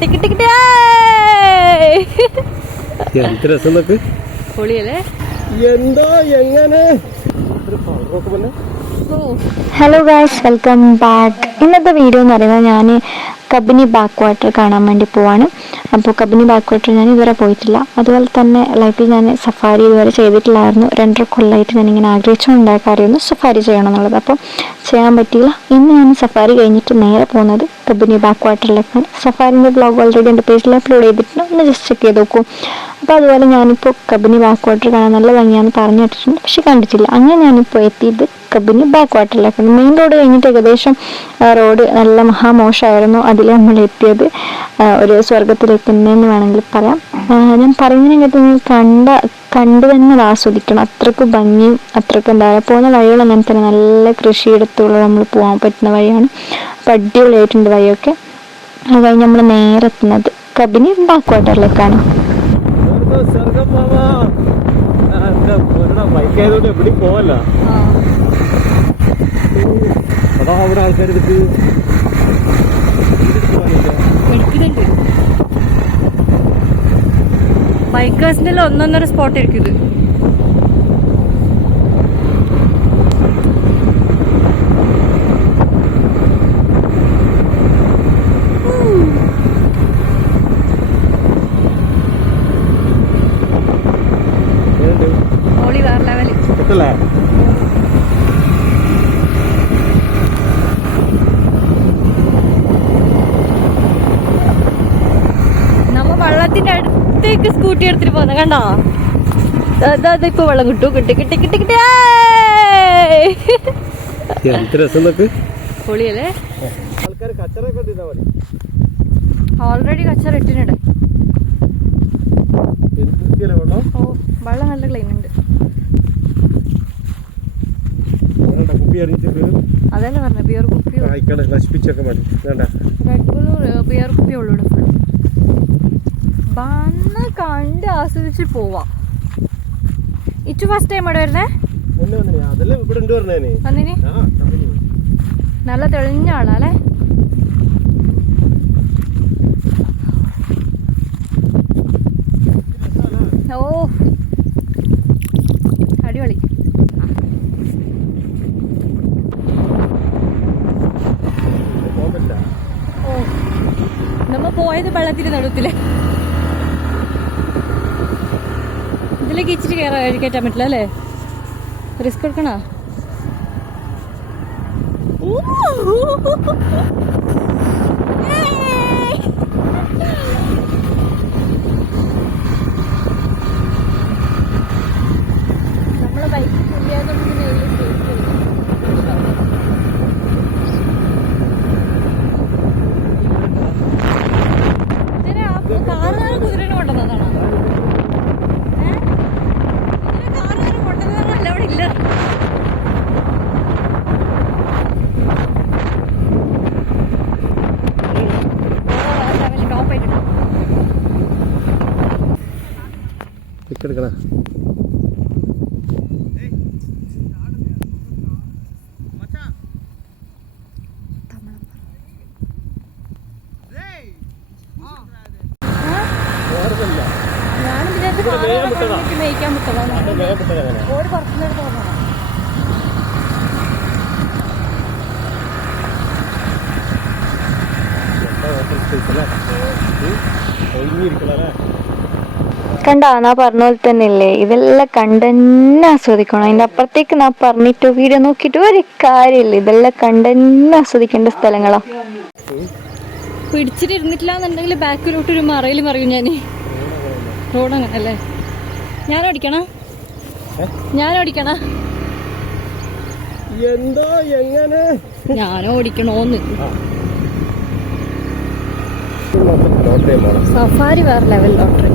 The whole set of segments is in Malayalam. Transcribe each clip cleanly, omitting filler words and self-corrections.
Hello guys, welcome back. ഇന്നത്തെ വീഡിയോ എന്ന് പറയുന്നത് ഞാൻ കബിനി ബാക്ക് വാട്ടർ കാണാൻ വേണ്ടി പോവാണ്. അപ്പോൾ കബിനി ബാക്ക് വാട്ടർ ഞാൻ ഇതുവരെ പോയിട്ടില്ല. അതുപോലെ തന്നെ ലൈഫിൽ ഞാൻ സഫാരി ഇതുവരെ ചെയ്തിട്ടില്ലായിരുന്നു. 2.5 കൊല്ലമായിട്ട് ഞാനിങ്ങനെ ആഗ്രഹിച്ചുകൊണ്ടായ കാര്യമായിരുന്നു സഫാരി ചെയ്യണം എന്നുള്ളത്. അപ്പോൾ ചെയ്യാൻ പറ്റിയില്ല. ഇന്ന് ഞാൻ സഫാരി കഴിഞ്ഞിട്ട് നേരെ പോകുന്നത് കബിനി ബാക്ക് വാട്ടറിലേക്കാണ്. സഫാരിൻ്റെ ബ്ലോഗ് ഓൾറെഡി എൻ്റെ പേജിൽ അപ്ലോഡ് ചെയ്തിട്ടുണ്ട്, ഒന്ന് ജസ്റ്റ് ചെക്ക് ചെയ്ത് നോക്കൂ. അപ്പോൾ അതുപോലെ ഞാനിപ്പോൾ കബിനി ബാക്ക് വാട്ടർ കാണാൻ നല്ല ഭംഗിയാണെന്ന് പറഞ്ഞു കേട്ടിട്ടുണ്ട്, പക്ഷെ കണ്ടിട്ടില്ല. അങ്ങനെ ഞാനിപ്പോൾ എത്തിയത് കബിനി ബാക്ക് വാട്ടറിലേക്കാണ്. മെയിൻ റോഡ് കഴിഞ്ഞിട്ട് ഏകദേശം റോഡ് നല്ല മഹാമോശമായിരുന്നു. അതിൽ നമ്മൾ എത്തിയത് ഒരു സ്വർഗത്തിലേക്ക് തന്നെയെന്ന് വേണമെങ്കിൽ പറയാം. ഞാൻ പറയുന്നതിനകത്ത് നിങ്ങൾ കണ്ടു തന്നെ അത് ആസ്വദിക്കണം. അത്രയ്ക്ക് ഭംഗിയും അത്രയ്ക്ക് എന്താ പറയുക, പോകുന്ന വഴികൾ അങ്ങനെ തന്നെ നല്ല കൃഷിയിടത്തുള്ള നമ്മൾ പോകാൻ പറ്റുന്ന വഴിയാണ്. അപ്പോൾ അടിപൊളിയായിട്ടുണ്ട് വഴിയൊക്കെ. അത് കഴിഞ്ഞ് നമ്മൾ നേരെ എത്തുന്നത് കബിനി ബാക്ക് വാട്ടറിലേക്കാണ്. ബൈക്കേഴ്സിന്റെ ഒന്നൊന്നര സ്പോട്ട് ആയിരിക്കും ഇത്. വേറെ ലെവല്. നമ്മ വെള്ളത്തിന്റെ അടുത്തേക്ക് സ്കൂട്ടി എടുത്തിട്ട് പോന്ന കണ്ടോ? ഇപ്പൊ വെള്ളം കിട്ടും. കിട്ടി പൊളിയല്ലേ? ഓൾറെഡി കച്ചറ ഇട്ടിട്ടുണ്ട്. ഓ, വെള്ളം നല്ല ക്ലീൻ ഉണ്ട്. അതല്ലേ പറഞ്ഞ ബിയർ കുപ്പി, ബിയർ കുപ്പി ഉള്ളൂ. വന്ന് കണ്ട് ആസ്വദിച്ച് പോവാ. ഇച്ചു ഫസ്റ്റ് ടൈം അവിടെ വരുന്നേ? നല്ല തെളിഞ്ഞ ആളല്ലേ? ഓ, അടിപൊളി. ഓ, നമ്മ പോയത് വെള്ളത്തിന്റെ നടുത്തില്. ഇതിലേക്ക് ഇച്ചിരി കയറ്റാൻ പറ്റില്ല അല്ലേ? റിസ്ക് എടുക്കണോ? നമ്മളെ ബൈക്ക് കാറുകാരൻ കുതിരനെ കൊണ്ടുവന്നതാണോ? കാറുകാരൻ കൊണ്ടുവന്നതല്ല, അവിടെ ഇല്ല. ഞാനും വിചാരിച്ചു മേയ്ക്കാൻ വിട്ടതാണ്. ഓടി പുറത്തുനിന്നെടുത്ത് വന്നതാണ്. കണ്ടോ, നാ പറഞ്ഞ പോലെ തന്നെ ഇല്ലേ, ഇതെല്ലാം കണ്ടെന്നെ ആസ്വദിക്കണം. അതിൻ്റെ അപ്പുറത്തേക്ക് നാ പറഞ്ഞിട്ടോ വീഡിയോ നോക്കിയിട്ട് ഒരു കാര്യമില്ല. ഇതെല്ലാം കണ്ടെന്നെ ആസ്വദിക്കേണ്ട സ്ഥലങ്ങളാ. പിടിച്ചിട്ട് ഇരുന്നിട്ടില്ല എന്നുണ്ടെങ്കിൽ ബാക്കിലോട്ട് ഒരു മറയിൽ മറിയും ഞാൻ. റോഡ് അങ്ങനെ അല്ലേ? ഞാൻ ഓടിക്കണോ? ഞാൻ ഓടിക്കണോന്ന്. സഫാരി വേറെ level lottery.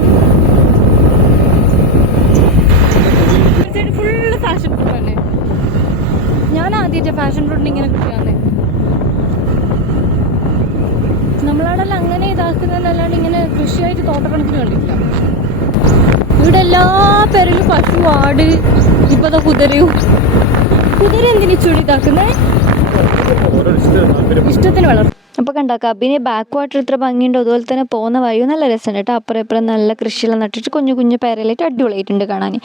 Full fashion fruit തന്നെ. ഞാൻ ആദ്യമായിട്ട് ഫാഷൻ ഫ്രൂട്ടിന് ഇങ്ങനെ കിട്ടിയാന്ന്. നമ്മളവിടെല്ലാം അങ്ങനെ ഇതാക്കുന്നതല്ലാണ്ട് ഇങ്ങനെ കൃഷിയായിട്ട് തോട്ടക്കണക്കിന് കണ്ടിട്ടില്ല. ഇവിടെ എല്ലാ പേരിലും പശു, ആട്, ഇപ്പതാ കുതിര എന്തിനു ചുടി ഇതാക്കുന്നേ? ഇഷ്ടത്തിന് വളർത്തും. അപ്പോൾ കണ്ടോ കബിനി ബാക്ക് വാട്ടർ ഇത്ര ഭംഗിയുണ്ട്, അതുപോലെ തന്നെ പോകുന്ന വഴിയും നല്ല രസമുണ്ട് കേട്ടോ. അപ്പുറം ഇപ്പുറം നല്ല കൃഷിയെല്ലാം നട്ടിട്ട് കുഞ്ഞു കുഞ്ഞു പേരലായിട്ട് അടിപൊളിയായിട്ടുണ്ട് കാണാൻ.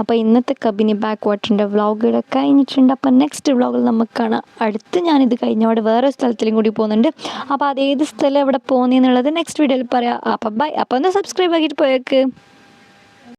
അപ്പോൾ ഇന്നത്തെ കബിനി ബാക്ക് വാട്ടറിൻ്റെ വ്ളോഗുകളൊക്കെ കഴിഞ്ഞിട്ടുണ്ട്. അപ്പോൾ നെക്സ്റ്റ് വ്ളോഗിൽ നമുക്ക് കാണാം. അടുത്ത് ഞാനിത് കഴിഞ്ഞവിടെ വേറെ സ്ഥലത്തിലും കൂടി പോകുന്നുണ്ട്. അപ്പോൾ അതേത് സ്ഥലം എവിടെ പോകുന്നതെന്നുള്ളത് നെക്സ്റ്റ് വീഡിയോയിൽ പറയാം. അപ്പോൾ ബൈ. അപ്പോൾ ഒന്ന് സബ്സ്ക്രൈബ് ആക്കിയിട്ട് പോയേക്ക്.